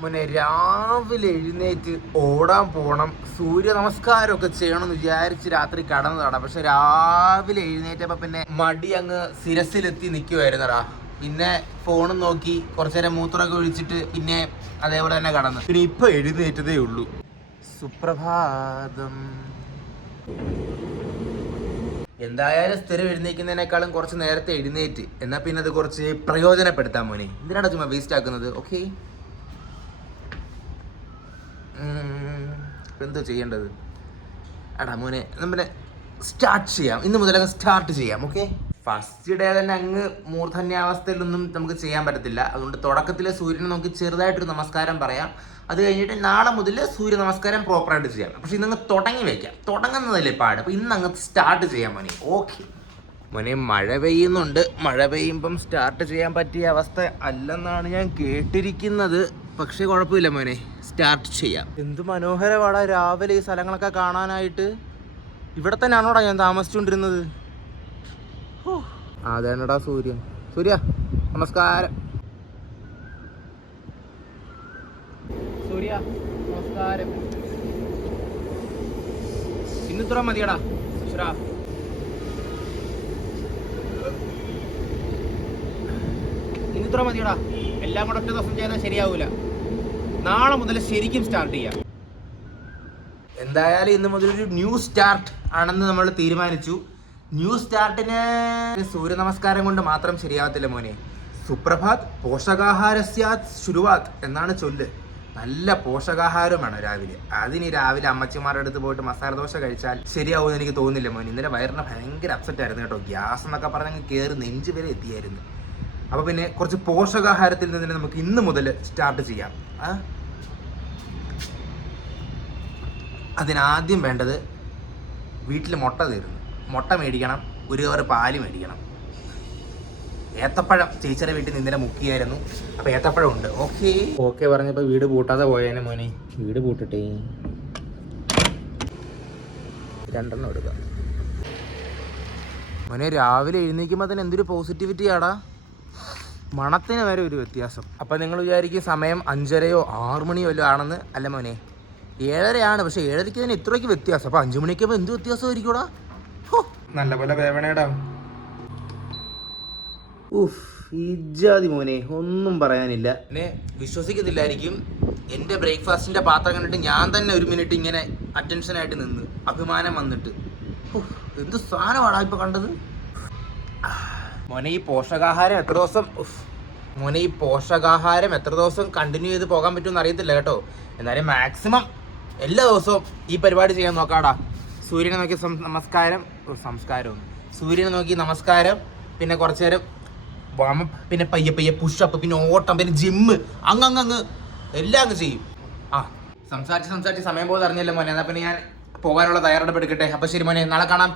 മോനെ രാവിലെ എഴുന്നേറ്റ് ഓടാൻ പോണം, സൂര്യ നമസ്കാരമൊക്കെ ചെയ്യണമെന്ന് വിചാരിച്ച് രാത്രി കടന്നതാടാ. പക്ഷെ രാവിലെ എഴുന്നേറ്റപ്പോ പിന്നെ മടി അങ്ങ് ശിരസിലെത്തി നിൽക്കുമായിരുന്നടാ. പിന്നെ ഫോണും നോക്കി കുറച്ചു നേരം മൂത്രമൊക്കെ ഒഴിച്ചിട്ട് പിന്നെ അതേപോലെ തന്നെ കടന്നു. പിന്നെ ഇപ്പൊ എഴുന്നേറ്റതേ ഉള്ളൂ. സുപ്രഭാതം. എന്തായാലും സ്ഥിരം എഴുന്നേക്കുന്നതിനേക്കാളും കുറച്ച് നേരത്തെ എഴുന്നേറ്റ് എന്നാൽ പിന്നെ അത് കുറച്ച് പ്രയോജനപ്പെടുത്താൻ മോനെ. എന്തിനാണ് ചുമ്മാ വേസ്റ്റ് ആക്കുന്നത്? ഓക്കെ, എന്തോ ചെയ്യേണ്ടത്? എടാ മോനെ, നമ്മളെ സ്റ്റാർട്ട് ചെയ്യാം. ഇന്ന് മുതൽ അങ്ങ് സ്റ്റാർട്ട് ചെയ്യാം. ഓക്കെ, ഫസ്റ്റ് ഡേ തന്നെ അങ്ങ് മൂർധന്യാവസ്ഥയിലൊന്നും നമുക്ക് ചെയ്യാൻ പറ്റത്തില്ല. അതുകൊണ്ട് തുടക്കത്തിൽ സൂര്യനെ നോക്കി ചെറുതായിട്ടൊരു നമസ്കാരം പറയാം. അത് കഴിഞ്ഞിട്ട് നാളെ മുതൽ സൂര്യ നമസ്കാരം പ്രോപ്പറായിട്ട് ചെയ്യാം. പക്ഷെ ഇന്നങ്ങ് തുടങ്ങി വയ്ക്കാം. തുടങ്ങുന്നതല്ലേ പാട്. അപ്പോൾ ഇന്ന് അങ്ങ് സ്റ്റാർട്ട് ചെയ്യാം മോനെ. ഓക്കെ മോനെ, മഴ പെയ്യുന്നുണ്ട്. മഴ പെയ്യുമ്പം സ്റ്റാർട്ട് ചെയ്യാൻ പറ്റിയ അവസ്ഥ അല്ലെന്നാണ് ഞാൻ കേട്ടിരിക്കുന്നത്. പക്ഷെ കുഴപ്പമില്ല മോനെ, സ്റ്റാർട്ട് ചെയ്യാം. എന്ത് മനോഹരമാടാ രാവിലെ ഈ സ്ഥലങ്ങളൊക്കെ കാണാനായിട്ട്. ഇവിടെ തന്നെയാണോടാ ഞാൻ താമസിച്ചുകൊണ്ടിരുന്നത്? അതെന്നടാ സൂര്യൻ. സൂര്യ നമസ്കാരം. സൂര്യ നമസ്കാരം. ഇന്നിത്ര മതിയടാ സുശ്രാ. ഇന്നിത്ര മതിയടാ. എല്ലാം കൂടെ ഒറ്റ ദിവസം ചെയ്താൽ ശരിയാവൂല. നാളെ മുതൽ ശരിക്കും സ്റ്റാർട്ട് ചെയ്യാം. എന്തായാലും ഇന്ന് മുതൽ ഒരു ന്യൂ സ്റ്റാർട്ട് ആണെന്ന് നമ്മൾ തീരുമാനിച്ചു. ന്യൂ സ്റ്റാർട്ടിന് സൂര്യ നമസ്കാരം കൊണ്ട് മാത്രം ശരിയാവത്തില്ല മോനെ. സുപ്രഭാത് പോഷകാഹാരസ്യാത് ശുരുവാത് എന്നാണ് ചൊല്ല്. നല്ല പോഷകാഹാരം വേണം രാവിലെ. അതിന് രാവിലെ അമ്മച്ചിമാരുടെ അടുത്ത് പോയിട്ട് മസാല ദോശ കഴിച്ചാൽ ശരിയാവുമെന്ന് എനിക്ക് തോന്നുന്നില്ല മോനെ. ഇന്നലെ വയറിന് ഭയങ്കര അപ്സെറ്റ് ആയിരുന്നു കേട്ടോ. ഗ്യാസ് എന്നൊക്കെ പറഞ്ഞങ്ങ് കയറി നെഞ്ച് വരെ എത്തിയായിരുന്നു. അപ്പോൾ പിന്നെ കുറച്ച് പോഷകാഹാരത്തിൽ നിന്ന് നമുക്ക് ഇന്ന് മുതൽ സ്റ്റാർട്ട് ചെയ്യാം. അതിനാദ്യം വേണ്ടത് വീട്ടിൽ മുട്ട തീർന്നു. മുട്ട മേടിക്കണം, ഒരു കവർ പാല് മേടിക്കണം. ഏത്തപ്പഴം ചേച്ചിയുടെ വീട്ടിൽ നിന്ന് ഇന്നലെ മുക്കിയായിരുന്നു. അപ്പോൾ ഏത്തപ്പഴം ഉണ്ട്. ഓക്കെ പറഞ്ഞപ്പോൾ വീട് പൂട്ടാതെ പോയേനെ മോനെ. വീട് പൂട്ടട്ടെ. 2 എടുക്കാം മോനെ. രാവിലെ എഴുന്നേൽക്കുമ്പോൾ തന്നെ എന്തൊരു പോസിറ്റിവിറ്റി ആടാ. മണത്തിന് വരെ ഒരു വ്യത്യാസം. അപ്പം നിങ്ങൾ വിചാരിക്കും സമയം 5:30 6 മണിയോ വല്ലതും ആണെന്ന്. അല്ല മോനെ, 7:30 പക്ഷെ 7:30 തന്നെ ഇത്രയ്ക്ക് വ്യത്യാസം. അപ്പം 5 മണിക്കുമ്പോൾ എന്ത് വ്യത്യാസമായിരിക്കൂടാ. നല്ല പോലെ വേവണേടാ. ഇജാതി മോനെ, ഒന്നും പറയാനില്ല. എന്നെ വിശ്വസിക്കത്തില്ലായിരിക്കും. എൻ്റെ ബ്രേക്ക്ഫാസ്റ്റിൻ്റെ പാത്രം കണ്ടിട്ട് ഞാൻ തന്നെ 1 മിനിറ്റ് ഇങ്ങനെ അറ്റൻഷനായിട്ട് നിന്ന് അഭിമാനം വന്നിട്ട്. എന്ത് സാധനമാടാ ഇപ്പം കണ്ടത്. മോനെ ഈ പോഷകാഹാരം എത്ര ദിവസം കണ്ടിന്യൂ ചെയ്ത് പോകാൻ പറ്റുമെന്ന് അറിയത്തില്ല കേട്ടോ. എന്നാലും മാക്സിമം എല്ലാ ദിവസവും ഈ പരിപാടി ചെയ്യാൻ നോക്കാടാ. സൂര്യനെ നോക്കി സൂര്യനെ നോക്കി നമസ്കാരം, പിന്നെ കുറച്ചു നേരം വാമപ്പ്, പിന്നെ പയ്യെ പുഷപ്പ്, പിന്നെ ഓട്ടം, പിന്നെ ജിമ്മ്, അങ്ങ് എല്ലാം അങ്ങ് ചെയ്യും. സംസാരിച്ച് സമയം പോലെ അറിഞ്ഞല്ലോ മോനെ. എന്നാൽ പിന്നെ ഞാൻ പോകാനുള്ള തയ്യാറെടുപ്പ് എടുക്കട്ടെ. അപ്പോൾ ശരി മോനെ, നാളെ കാണാം.